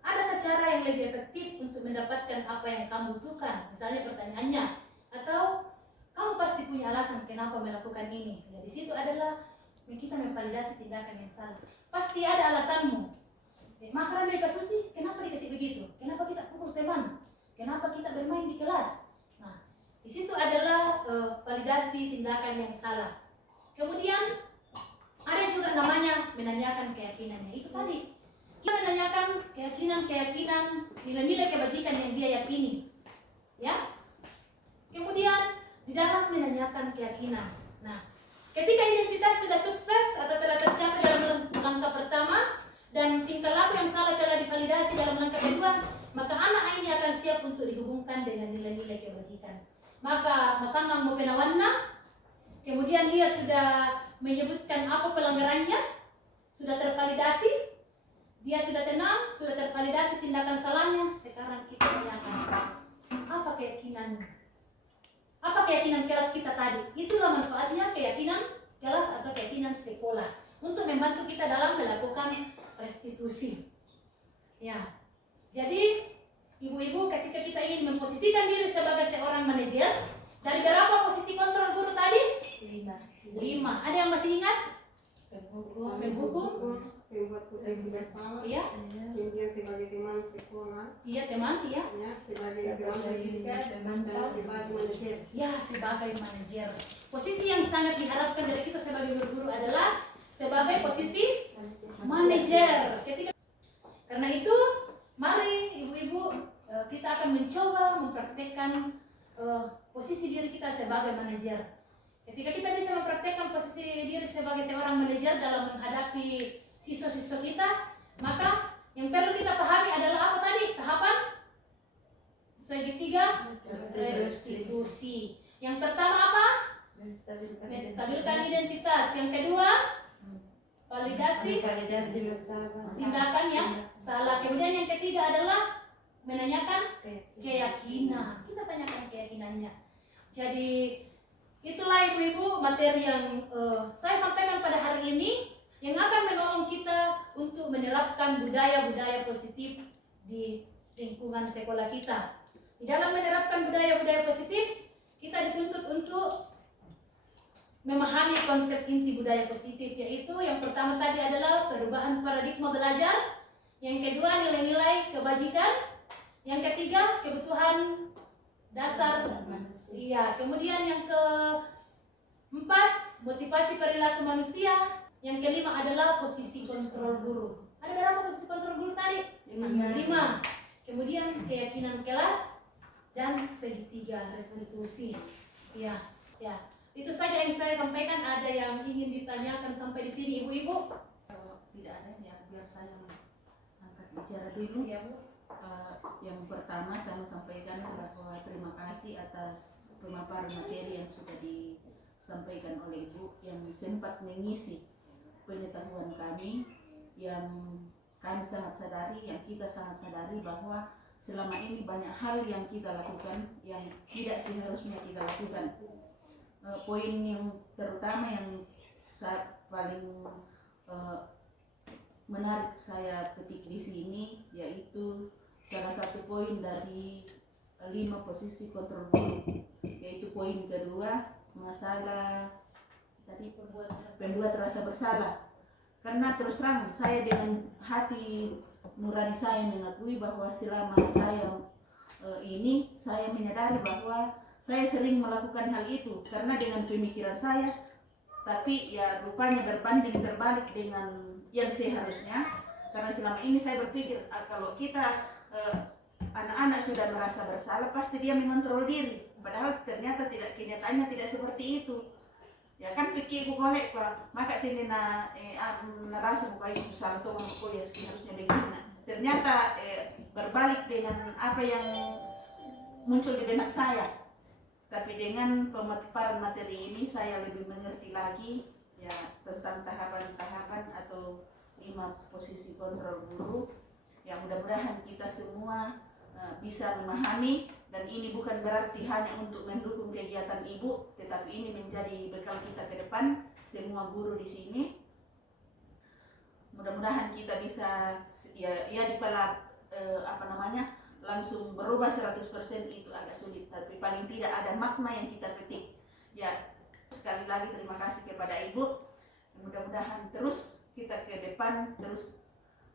ada cara yang lebih efektif untuk mendapatkan apa yang kamu butuhkan? Misalnya pertanyaannya, atau kamu pasti punya alasan kenapa melakukan ini. Nah, di situ adalah kita memvalidasi tindakan yang salah. Pasti ada alasanmu. Makanan dari Susi, kenapa dikasih begitu? Kenapa kita pukul teman? Kenapa kita bermain di kelas? Nah, di situ adalah validasi tindakan yang salah. Kemudian ada juga namanya menanyakan keyakinannya. Itu tadi kita menanyakan keyakinan, nilai-nilai kebajikan yang dia yakini, ya. Kemudian di dalam menanyakan keyakinan. Nah, ketika identitas sudah sukses atau telah tercapai dalam langkah pertama dan tingkah laku yang salah telah divalidasi dalam langkah kedua, maka anak ini akan siap untuk dihubungkan dengan nilai-nilai kebajikan. Maka masanang mau penawanna, kemudian dia sudah menyebutkan apa pelanggarannya, sudah tervalidasi, dia sudah tenang, sudah tervalidasi tindakan salahnya. Sekarang kita tanyakan, apa keyakinanmu? Apa keyakinan kelas kita tadi? Itulah manfaatnya keyakinan kelas atau keyakinan sekolah untuk membantu kita dalam melakukan restitusi. Ya, jadi ibu-ibu, ketika kita ingin memposisikan diri sebagai seorang manajer, dari berapa posisi kontrol guru tadi? 5. Ada yang masih ingat? Pembuku. Membuat posisi bersama. Iya. Kemudian sebagai teman sekolah. Iya, teman, iya. Ya, sebagai teman pendidikan dan sebagai manajer. Ya, sebagai manajer. Posisi yang sangat diharapkan dari kita sebagai guru-guru adalah sebagai posisi manajer. Karena itu, mari ibu-ibu kita akan mencoba mempraktekkan posisi diri kita sebagai manajer. Ketika kita bisa mempraktekkan posisi diri sebagai seorang manajer dalam menghadapi siswa-siswa kita, maka yang perlu kita pahami adalah apa tadi? Tahapan segitiga restitusi. Yang pertama apa? Menstabilkan identitas. Yang kedua, validasi tindakan yang salah. Kemudian yang ketiga adalah menanyakan keyakinan. Kita tanyakan keyakinannya. Jadi itulah ibu-ibu materi yang saya sampaikan pada hari ini, yang akan menolong kita untuk menerapkan budaya-budaya positif di lingkungan sekolah kita. Di dalam menerapkan budaya-budaya positif, kita dituntut untuk memahami konsep inti budaya positif, yaitu yang pertama tadi adalah perubahan paradigma belajar, yang kedua nilai-nilai kebajikan, yang ketiga kebutuhan dasar manusia, kemudian yang keempat motivasi perilaku manusia, yang kelima adalah posisi kontrol guru. Ada berapa posisi kontrol guru tadi? 5. Kemudian keyakinan kelas dan segitiga restitusi. Ya. Itu saja yang saya sampaikan. Ada yang ingin ditanyakan sampai di sini, ibu-ibu? Kalau tidak ada ya biar saya angkat bicara dulu. Ya, Bu. Yang pertama saya mau sampaikan bahwa terima kasih atas pemaparan materi yang sudah disampaikan oleh Ibu yang sempat mengisi pengetahuan kami, yang kami sangat sadari, yang kita sangat sadari bahwa selama ini banyak hal yang kita lakukan yang tidak seharusnya kita lakukan. Poin yang terutama yang paling menarik saya ketik di sini yaitu salah satu poin dari 5 posisi kontrol guru, yaitu poin kedua masalah tadi pembuat rasa bersalah. Karena terus terang saya dengan hati nurani saya mengakui bahwa selama saya ini saya menyadari bahwa saya sering melakukan hal itu karena dengan pemikiran saya, tapi ya rupanya berbanding terbalik dengan yang seharusnya. Karena selama ini saya berpikir kalau kita anak-anak sudah merasa bersalah pasti dia mengontrol diri, padahal ternyata kenyataannya tidak seperti itu. Ya kan pikir kolek pak, maka tini narasa bukan itu salah tuh ya seharusnya begini. Ternyata berbalik dengan apa yang muncul di benak saya. Tapi dengan pemaparan materi ini saya lebih mengerti lagi ya tentang tahapan-tahapan atau 5 posisi kontrol guru. Yang mudah-mudahan kita semua bisa memahami, dan ini bukan berarti hanya untuk mendukung kegiatan ibu, tetapi ini menjadi bekal kita ke depan semua guru di sini. Mudah-mudahan kita bisa ya di kepala langsung berubah 100% itu agak sulit, tapi paling tidak ada makna yang kita petik. Ya, sekali lagi terima kasih kepada ibu. Mudah-mudahan terus kita ke depan terus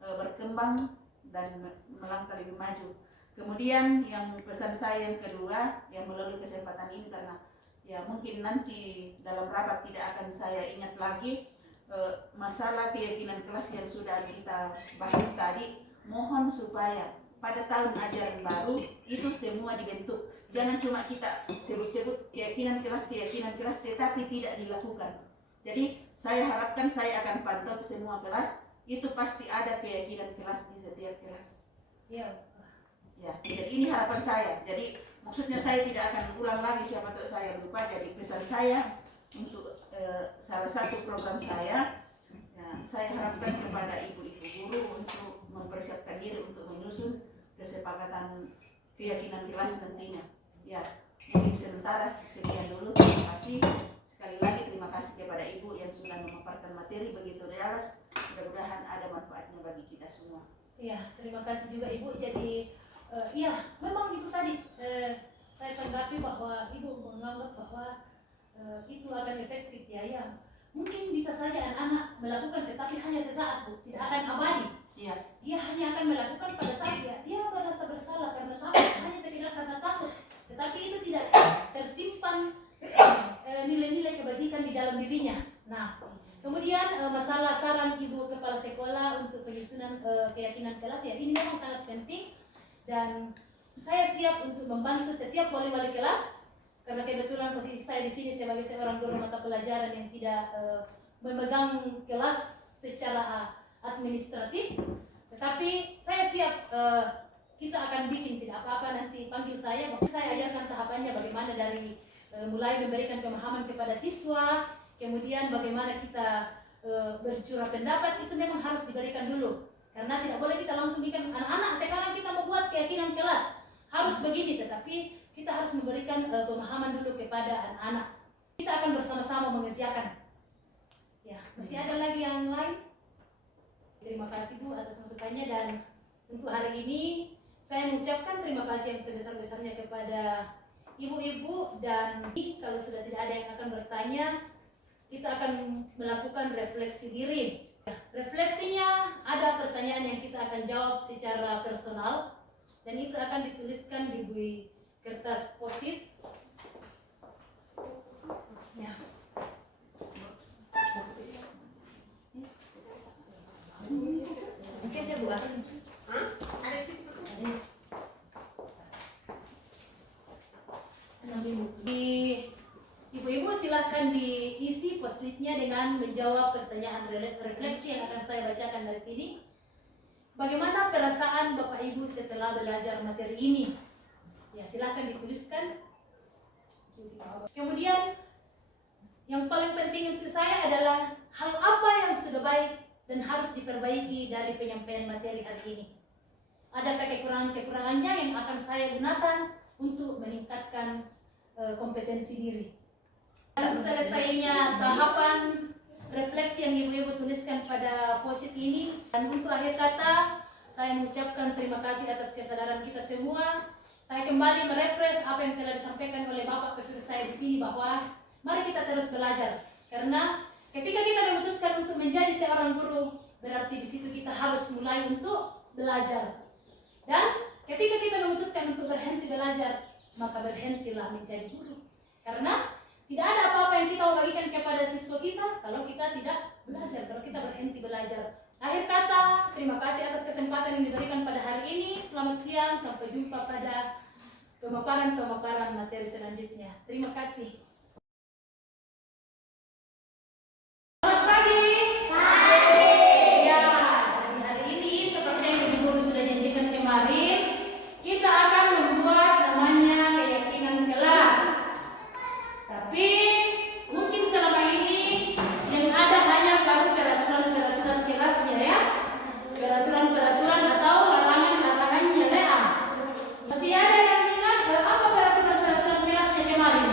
berkembang dan melangkah lebih maju. Kemudian yang pesan saya yang kedua yang melalui kesempatan ini, karena ya mungkin nanti dalam rapat tidak akan saya ingat lagi masalah keyakinan kelas yang sudah kita bahas tadi. Mohon supaya pada tahun ajaran baru itu semua dibentuk. Jangan cuma kita sebut-sebut keyakinan kelas tetapi tidak dilakukan. Jadi saya harapkan saya akan pantau semua kelas, itu pasti ada keyakinan kelas di setiap kelas. Ya, jadi ini harapan saya. Jadi maksudnya saya tidak akan ulang lagi, siapa tahu saya lupa. Jadi pesan saya untuk salah satu program saya, ya, saya harapkan kepada ibu-ibu guru untuk mempersiapkan diri untuk menyusun kesepakatan keyakinan kelas nantinya. Ya, mungkin sementara sekian dulu. Terima kasih. Sekali lagi terima kasih kepada ibu yang sudah memaparkan materi begitu jelas. Mudah-mudahan ada manfaatnya bagi kita semua. Ya, terima kasih juga ibu. Jadi ya, memang itu tadi saya tanggapi bahwa ibu menganggap bahwa itu akan efektif ya. Mungkin bisa saja anak-anak melakukan, tetapi hanya sesaat, Bu, tidak akan abadi. Iya. Dia hanya akan melakukan pada saat dia merasa bersalah karena takut, hanya sekedar karena takut. Tetapi itu tidak tersimpan nilai-nilai kebajikan di dalam dirinya. Nah, kemudian masalah saran ibu kepala sekolah untuk penyusunan keyakinan kelas, ya ini memang sangat penting. Dan saya siap untuk membantu setiap wali-wali kelas, karena kebetulan posisi saya di sini sebagai seorang guru mata pelajaran yang tidak memegang kelas secara administratif. Tetapi saya siap, kita akan bikin, tidak apa-apa nanti panggil saya ajarkan tahapannya bagaimana dari mulai memberikan pemahaman kepada siswa, kemudian bagaimana kita bercurah pendapat, itu memang harus diberikan dulu. Karena tidak boleh kita langsung bikin anak-anak sekarang kita membuat keyakinan kelas harus begini, tetapi kita harus memberikan pemahaman dulu kepada anak-anak. Kita akan bersama-sama mengerjakan. Ya, masih ada lagi yang lain? Terima kasih Bu atas masukannya, dan untuk hari ini saya mengucapkan terima kasih yang sebesar-besarnya kepada ibu-ibu, dan kalau sudah tidak ada yang akan bertanya, kita akan melakukan refleksi diri. Refleksinya ada pertanyaan yang kita akan jawab secara personal dan itu akan dituliskan di kertas post-it. Ya. Mungkin dia buat. Ibu-ibu silahkan diisi post-itnya dengan menjawab pertanyaan refleksi yang akan saya bacakan dari sini. Bagaimana perasaan Bapak Ibu setelah belajar materi ini? Ya, silahkan dituliskan. Kemudian yang paling penting untuk saya adalah hal apa yang sudah baik dan harus diperbaiki dari penyampaian materi hari ini. Adakah kekurangan-kekurangannya yang akan saya gunakan untuk meningkatkan kompetensi diri. Dan selesainya tahapan refleksi yang ibu-ibu tuliskan pada post-it ini, dan untuk akhir kata saya mengucapkan terima kasih atas kesadaran kita semua. Saya kembali merefresh apa yang telah disampaikan oleh Bapak Pepir saya di sini, bahwa mari kita terus belajar, karena ketika kita memutuskan untuk menjadi seorang guru, berarti di situ kita harus mulai untuk belajar. Dan ketika kita memutuskan untuk berhenti belajar, maka berhentilah menjadi guru. Karena tidak ada apa-apa yang kita bagikan kepada siswa kita kalau kita tidak belajar, kalau kita berhenti belajar. Akhir kata, terima kasih atas kesempatan yang diberikan pada hari ini. Selamat siang, sampai jumpa pada pemaparan materi selanjutnya. Terima kasih. Selamat pagi. Ya, jadi hari ini seperti yang Ibu Guru sudah janjikan kemarin, kita akan membuat namanya keyakinan kelas. Tapi mungkin selama ini yang ada hanya baru peraturan kelasnya ya, peraturan atau larangan-larangannya ya. Masih ada yang ingat apa peraturan kelasnya kemarin?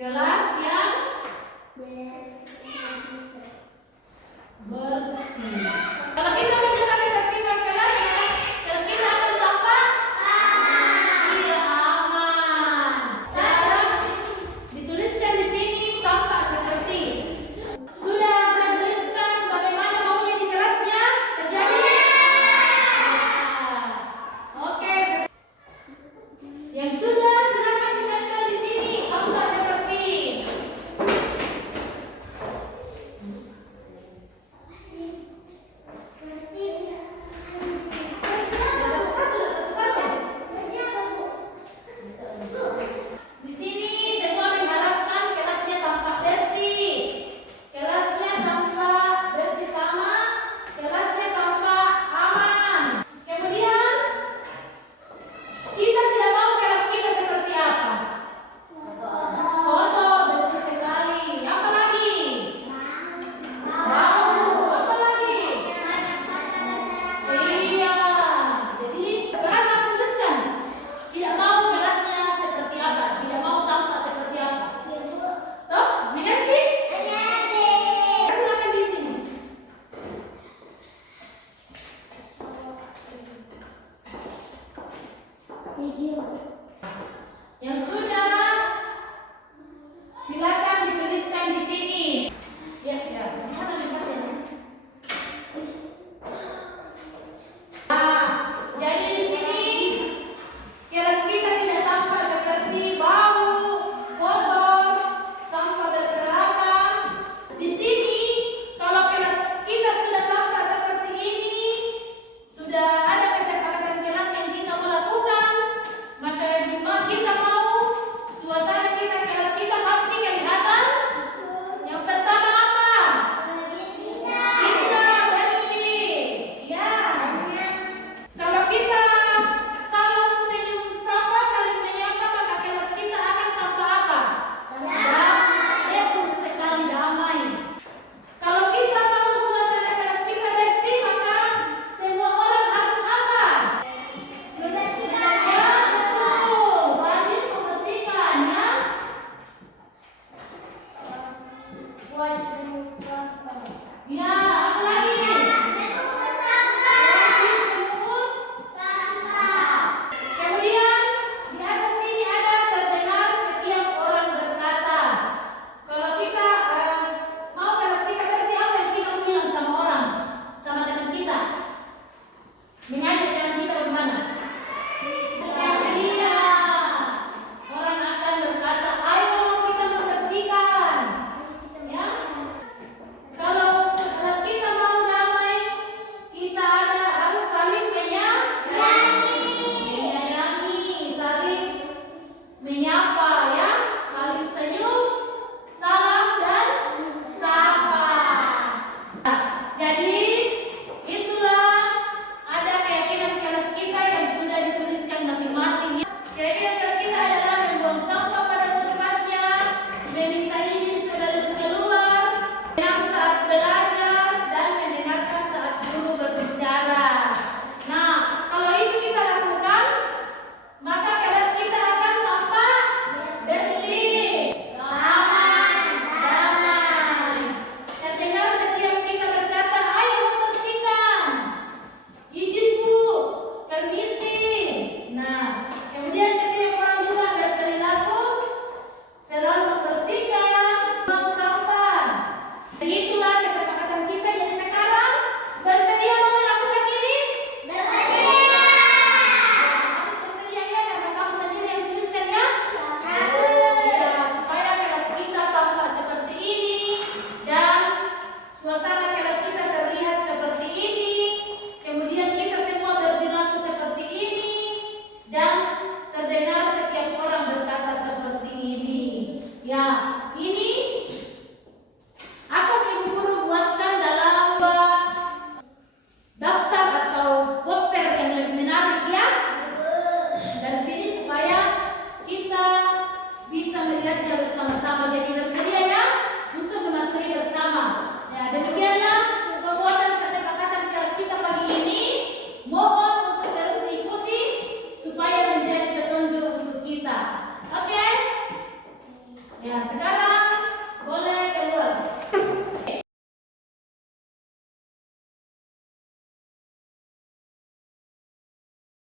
kelas